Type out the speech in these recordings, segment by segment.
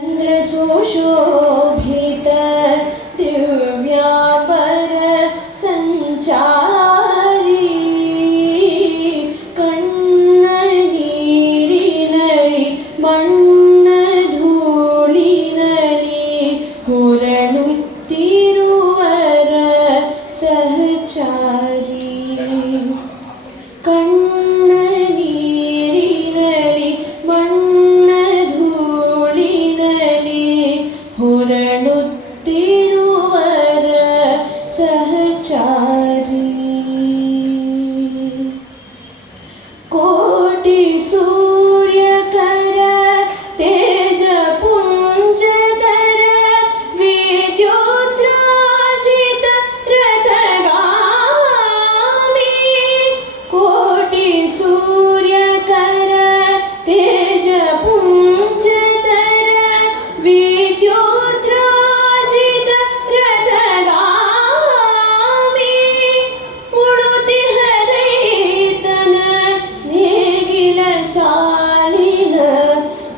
चन्द्रशोशोभि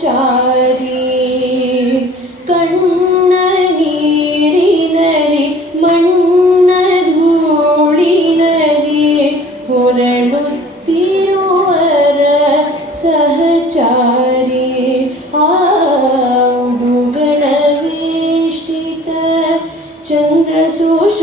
ചാരി കണ്ണ നീരിനരി മണ്ണ ധൂളിനരി ഉരളുത്തിരുവര സഹചാരി ആടുകള വേഷ്ടിത ചന്ദ്രസൂഷ